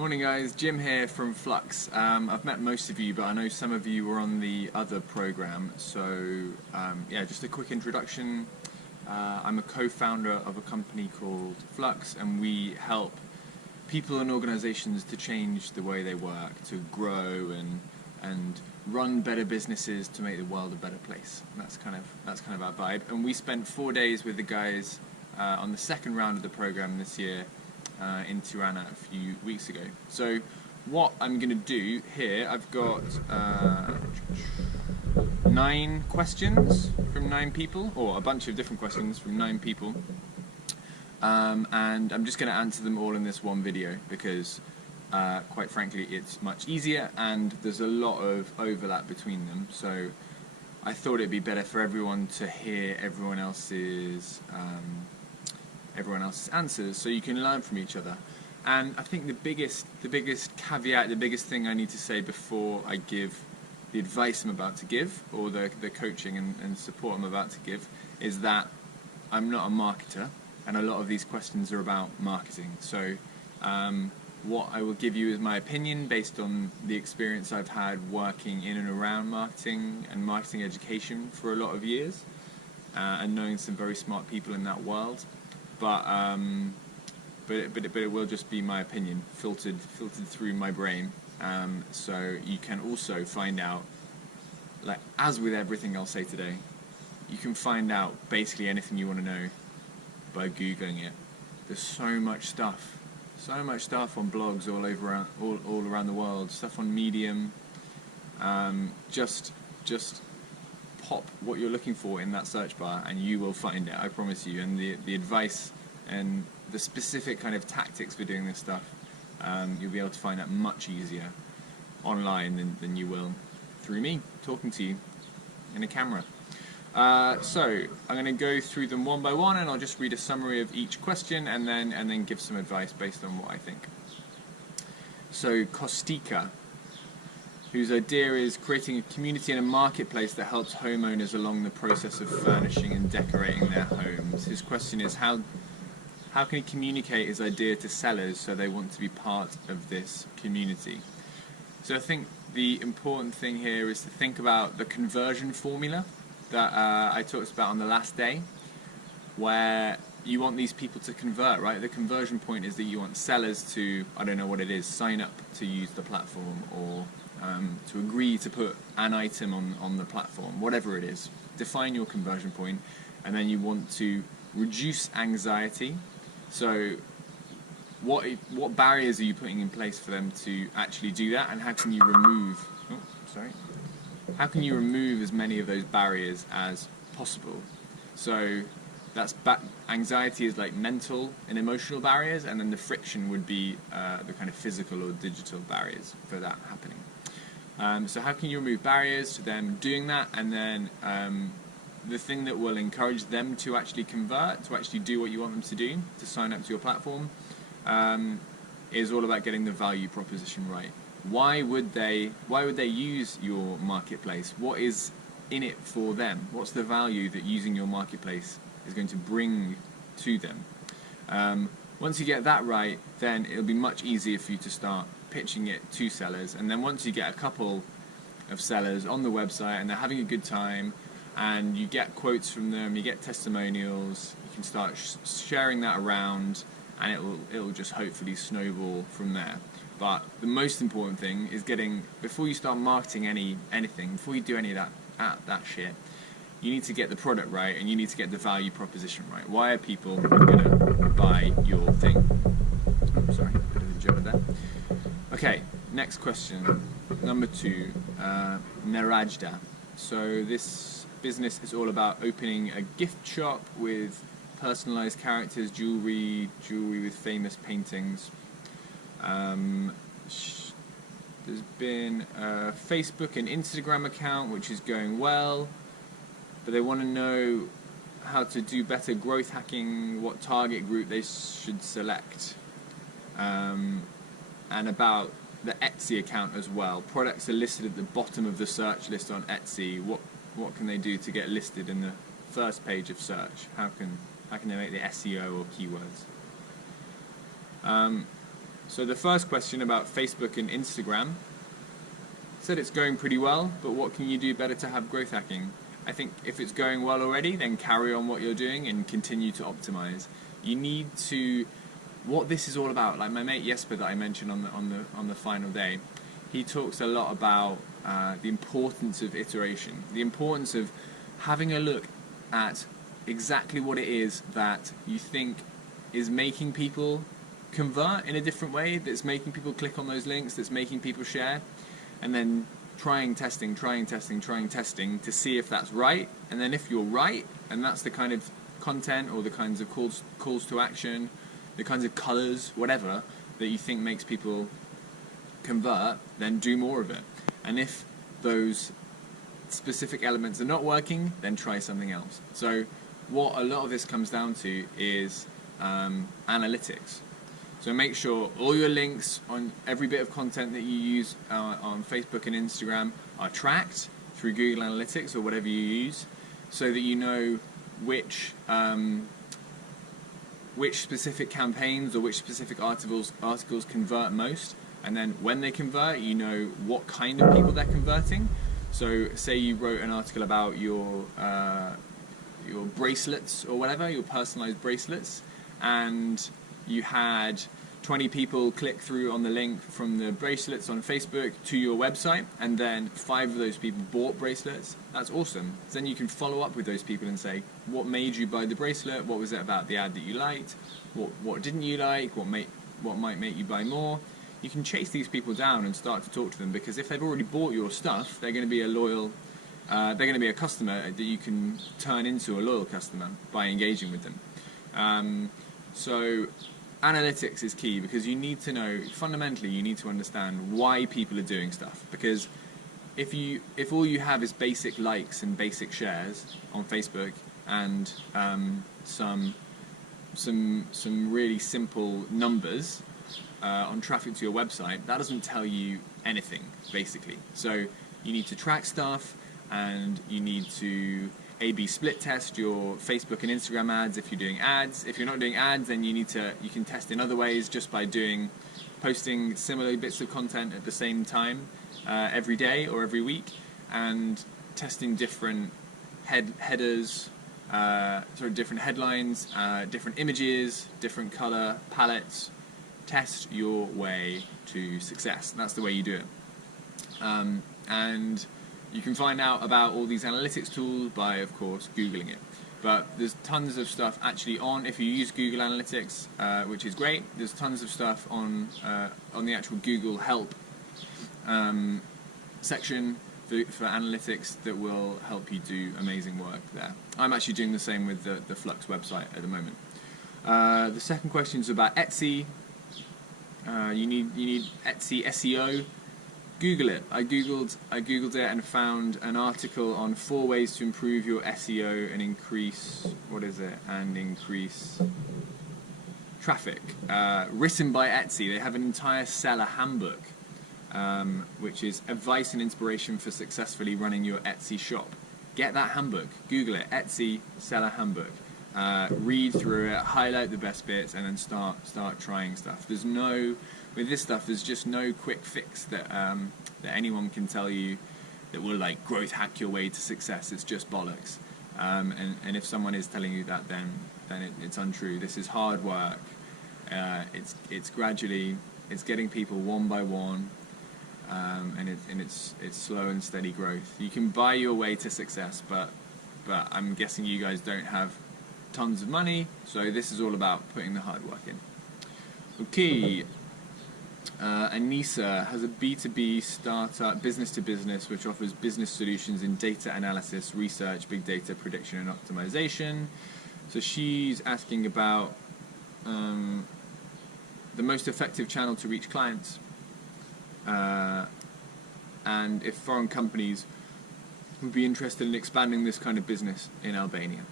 Morning guys, Jim here from Flux. I've met most of you, but I know some of you were on the other program, so yeah, just a quick introduction. I'm a co-founder of a company called Flux, and we help people and organizations to change the way they work, to grow and run better businesses to make the world a better place. And that's kind of our vibe. And we spent 4 days with the guys on the second round of the program this year in Tirana a few weeks ago. So what I'm going to do here, I've got 9 questions from 9 people, or a bunch of different questions from 9 people, and I'm just going to answer them all in this one video because quite frankly it's much easier and there's a lot of overlap between them, so I thought it'd be better for everyone to hear everyone else's answers, so you can learn from each other. And I think the biggest caveat, the biggest thing I need to say before I give the advice I'm about to give, or the coaching and support I'm about to give, is that I'm not a marketer, and a lot of these questions are about marketing. So what I will give you is my opinion based on the experience I've had working in and around marketing and marketing education for a lot of years, and knowing some very smart people in that world. But it will just be my opinion, filtered through my brain. So you can also find out, like as with everything I'll say today, you can find out basically anything you want to know by Googling it. There's so much stuff on blogs all around the world, stuff on Medium. Just pop what you're looking for in that search bar and you will find it, I promise you. And the advice and the specific kind of tactics for doing this stuff, you'll be able to find that much easier online than you will through me talking to you in a camera. So I'm going to go through them one by one, and I'll just read a summary of each question and then give some advice based on what I think. So Kostika, whose idea is creating a community and a marketplace that helps homeowners along the process of furnishing and decorating their homes. His question is how can he communicate his idea to sellers so they want to be part of this community? So I think the important thing here is to think about the conversion formula that I talked about on the last day, where you want these people to convert, right? The conversion point is that you want sellers to, I don't know what it is, sign up to use the platform, or to agree to put an item on the platform, whatever it is. Define your conversion point, and then you want to reduce anxiety. So what barriers are you putting in place for them to actually do that, and how can you remove as many of those barriers as possible? So that's anxiety is like mental and emotional barriers, and then the friction would be the kind of physical or digital barriers for that happening. So how can you remove barriers to them doing that, and then the thing that will encourage them to actually convert, to actually do what you want them to do, to sign up to your platform, is all about getting the value proposition right. Why would they use your marketplace? What is in it for them? What's the value that using your marketplace is going to bring to them? Once you get that right, then it'll be much easier for you to start pitching it to sellers. And then once you get a couple of sellers on the website and they're having a good time, and you get quotes from them, you get testimonials, you can start sharing that around, and it'll just hopefully snowball from there. But the most important thing is before you start marketing anything, before you do any of that shit, you need to get the product right, and you need to get the value proposition right. Why are people gonna buy your thing? Oh, sorry, bit of a joke there. Okay, next question, number 2, Narajda. So this business is all about opening a gift shop with personalized characters, jewelry with famous paintings. There's been a Facebook and Instagram account which is going well, but they want to know how to do better growth hacking, what target group they should select, and about the Etsy account as well. Products are listed at the bottom of the search list on Etsy. What can they do to get listed in the first page of search? How can they make the SEO or keywords? So the first question about Facebook and Instagram said it's going pretty well, but what can you do better to have growth hacking? I think if it's going well already, then carry on what you're doing and continue to optimize. You need to, what this is all about, like my mate Jesper that I mentioned on the final day, he talks a lot about the importance of iteration, the importance of having a look at exactly what it is that you think is making people convert in a different way, that's making people click on those links, that's making people share, and then testing to see if that's right. And then if you're right, and that's the kind of content or the kinds of calls to action, the kinds of colors, whatever, that you think makes people convert, then do more of it. And if those specific elements are not working, then try something else. So what a lot of this comes down to is analytics. So make sure all your links on every bit of content that you use on Facebook and Instagram are tracked through Google Analytics or whatever you use, so that you know which specific campaigns or which specific articles convert most, and then when they convert, you know what kind of people they're converting. So say you wrote an article about your bracelets or whatever, your personalized bracelets, and you had 20 people click through on the link from the bracelets on Facebook to your website, and then 5 of those people bought bracelets. That's awesome. Then you can follow up with those people and say, what made you buy the bracelet? What was it about the ad that you liked? What didn't you like? What might make you buy more? You can chase these people down and start to talk to them, because if they've already bought your stuff, they're going to be a loyal, they're going to be a customer that you can turn into a loyal customer by engaging with them. So analytics is key, because you need to know, fundamentally you need to understand why people are doing stuff. Because if all you have is basic likes and basic shares on Facebook and some really simple numbers on traffic to your website, that doesn't tell you anything, basically. So you need to track stuff, and you need to A/B split test your Facebook and Instagram ads if you're doing ads. If you're not doing ads, then you can test in other ways, just by posting similar bits of content at the same time every day or every week, and testing different headers, different headlines, different images, different color palettes. Test your way to success. That's the way you do it. And you can find out about all these analytics tools by, of course, Googling it. But there's tons of stuff actually if you use Google Analytics, which is great. There's tons of stuff on the actual Google Help section for analytics that will help you do amazing work there. I'm actually doing the same with the Flux website at the moment. The second question is about Etsy. You need Etsy SEO. Google it. I googled it and found an article on 4 ways to improve your SEO and increase traffic. Written by Etsy. They have an entire seller handbook, which is advice and inspiration for successfully running your Etsy shop. Get that handbook. Google it. Etsy seller handbook. Read through it, highlight the best bits, and then start trying stuff. With this stuff, there's just no quick fix that anyone can tell you that will like growth hack your way to success. It's just bollocks. And if someone is telling you that, then it's untrue. This is hard work. It's gradually, it's getting people one by one, and it's slow and steady growth. You can buy your way to success, but I'm guessing you guys don't have tons of money, so this is all about putting the hard work in. Okay, Anissa has a B2B startup, business to business, which offers business solutions in data analysis, research, big data, prediction and optimization. So she's asking about the most effective channel to reach clients, and if foreign companies would be interested in expanding this kind of business in Albania.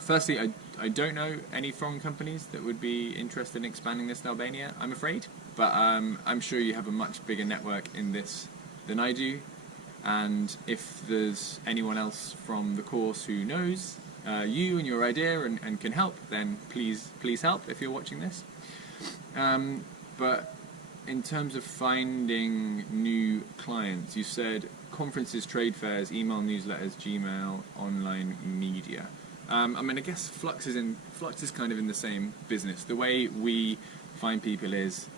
Firstly, I don't know any foreign companies that would be interested in expanding this in Albania, I'm afraid, but I'm sure you have a much bigger network in this than I do, and if there's anyone else from the course who knows, you and your idea and can help, then please help if you're watching this. But in terms of finding new clients, you said conferences, trade fairs, email newsletters, Gmail, online media. I mean, I guess Flux is kind of in the same business. The way we find people is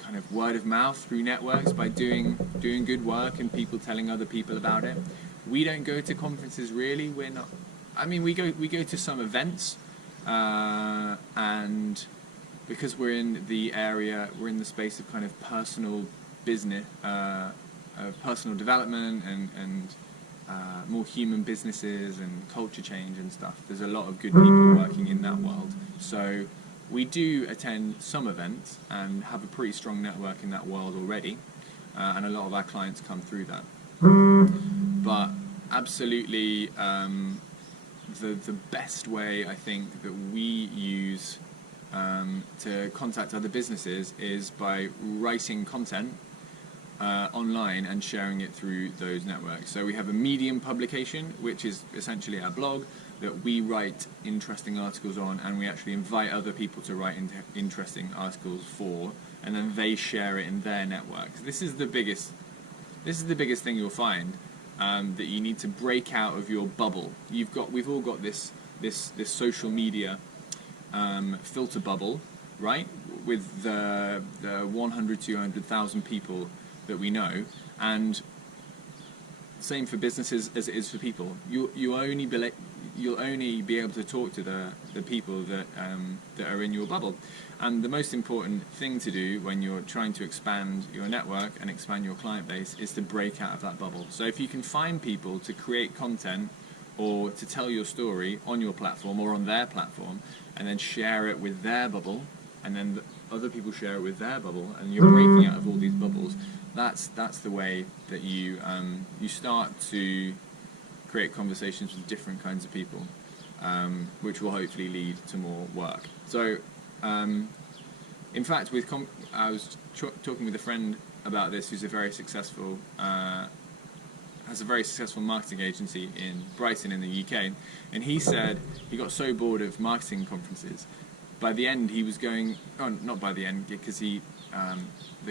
kind of word of mouth through networks, by doing good work and people telling other people about it. We don't go to conferences really. We're not. I mean, we go to some events, and because we're in the area, we're in the space of kind of personal business, personal development, and more human businesses and culture change and stuff. There's a lot of good people working in that world. So we do attend some events and have a pretty strong network in that world already, and a lot of our clients come through that. But absolutely, the best way I think that we use to contact other businesses is by writing content online and sharing it through those networks. So we have a Medium publication, which is essentially our blog that we write interesting articles on, and we actually invite other people to write interesting articles for, and then they share it in their networks. This is the biggest thing you'll find, that you need to break out of your bubble. We've all got this social media filter bubble, right? With the 100, 200,000 people that we know, and same for businesses as it is for people. You'll only be able to talk to the people that are in your bubble. And the most important thing to do when you're trying to expand your network and expand your client base is to break out of that bubble. So if you can find people to create content or to tell your story on your platform or on their platform, and then share it with their bubble, and then other people share it with their bubble, and you're breaking out of all these bubbles, that's the way that you start to create conversations with different kinds of people, which will hopefully lead to more work. So, in fact, I was talking with a friend about this who's has a very successful marketing agency in Brighton in the UK, and he said he got so bored of marketing conferences. By the end, he was going. Oh, not by the end, because the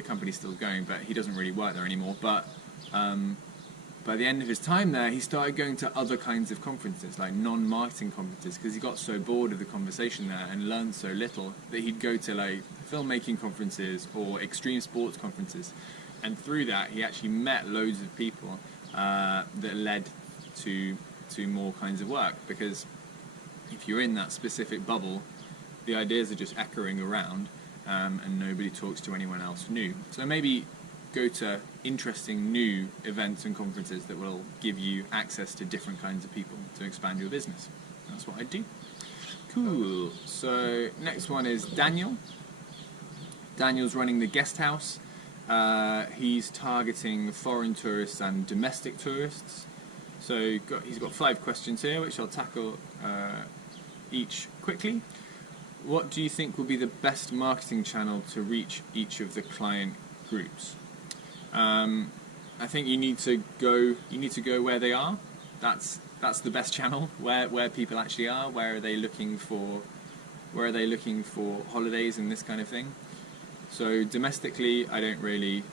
company's still going, but he doesn't really work there anymore. But by the end of his time there, he started going to other kinds of conferences, like non-marketing conferences, because he got so bored of the conversation there and learned so little that he'd go to like filmmaking conferences or extreme sports conferences, and through that he actually met loads of people that led to more kinds of work. Because if you're in that specific bubble, the ideas are just echoing around, and nobody talks to anyone else new. So maybe go to interesting new events and conferences that will give you access to different kinds of people to expand your business. That's what I do. Cool. So next one is Daniel. Daniel's running the guest house. He's targeting foreign tourists and domestic tourists. So he's got 5 questions here, which I'll tackle each quickly. What do you think will be the best marketing channel to reach each of the client groups? I think you need to go where they are. That's the best channel, where people actually are. Where are they looking for holidays and this kind of thing. So domestically, I don't really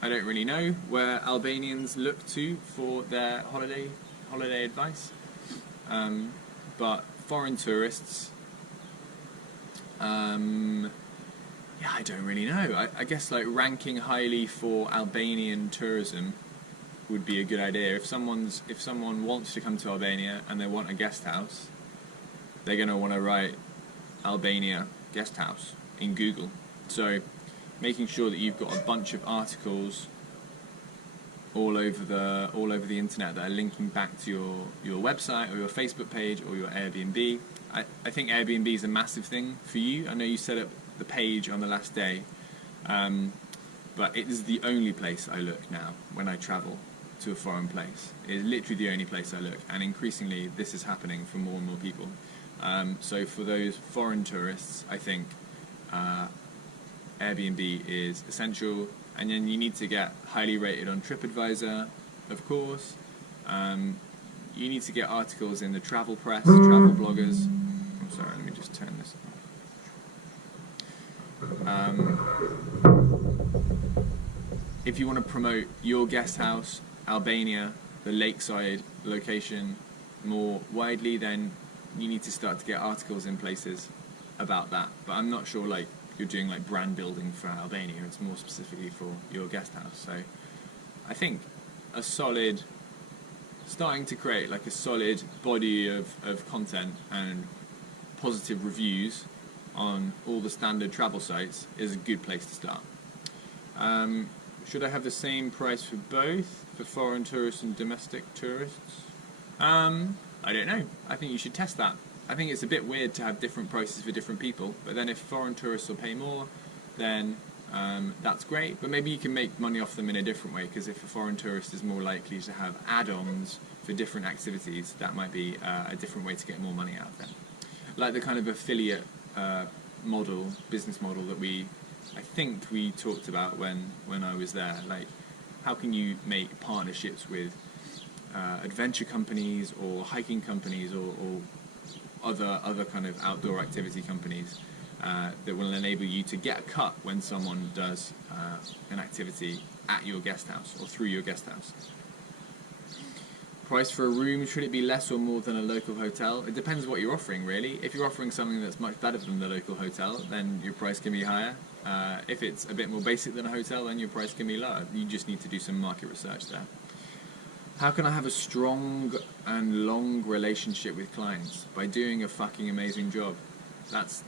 know where Albanians look to for their holiday advice. But foreign tourists, yeah, I don't really know. I guess like ranking highly for Albanian tourism would be a good idea. If someone wants to come to Albania and they want a guest house, they're going to want to write Albania guest house in Google. So making sure that you've got a bunch of articles all over the internet that are linking back to your website or your Facebook page or your Airbnb. I think Airbnb is a massive thing for you. I know you set up the page on the last day, but it is the only place I look now when I travel to a foreign place. It is literally the only place I look, and increasingly this is happening for more and more people. So for those foreign tourists, I think Airbnb is essential, and then you need to get highly rated on TripAdvisor, of course. you need to get articles in the travel press, travel bloggers. I'm sorry, let me just turn this on. If you want to promote your guest house, Albania, the lakeside location more widely, then you need to start to get articles in places about that. But I'm not sure like you're doing like brand building for Albania. It's more specifically for your guest house. So I think starting to create like a solid body of content and positive reviews on all the standard travel sites is a good place to start. Should I have the same price for both, for foreign tourists and domestic tourists? I don't know. I think you should test that. I think it's a bit weird to have different prices for different people, but then if foreign tourists will pay more, then that's great. But maybe you can make money off them in a different way, because if a foreign tourist is more likely to have add-ons for different activities, that might be a different way to get more money out of them. Like the kind of affiliate business model that I think we talked about when I was there. Like, how can you make partnerships with adventure companies or hiking companies or other kind of outdoor activity companies that will enable you to get a cut when someone does an activity at your guest house or through your guest house. Price for a room, should it be less or more than a local hotel? It depends what you're offering, really. If you're offering something that's much better than the local hotel, then your price can be higher. If it's a bit more basic than a hotel, then your price can be lower. You just need to do some market research there. How can I have a strong and long relationship with clients? By doing a fucking amazing job. That's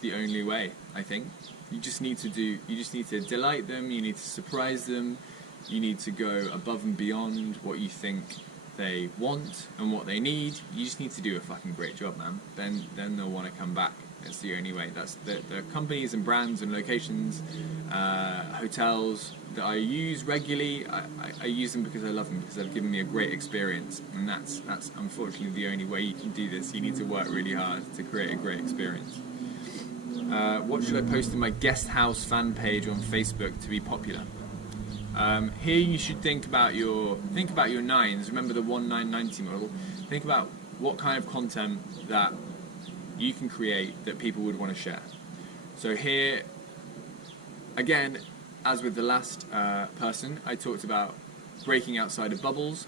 the only way, I think. You just need to delight them, you need to surprise them, you need to go above and beyond what you think they want and what they need. You just need to do a fucking great job, man. Then they'll want to come back. It's the only way. That's the companies and brands and locations, hotels that I use regularly. I use them because I love them, because they've given me a great experience, and that's unfortunately the only way you can do this. You need to work really hard to create a great experience. What should I post in my guest house fan page on Facebook to be popular? Here you should think about your nines. Remember the 1-9-90 model. Think about what kind of content that you can create that people would want to share. So here, again, as with the last person, I talked about breaking outside of bubbles.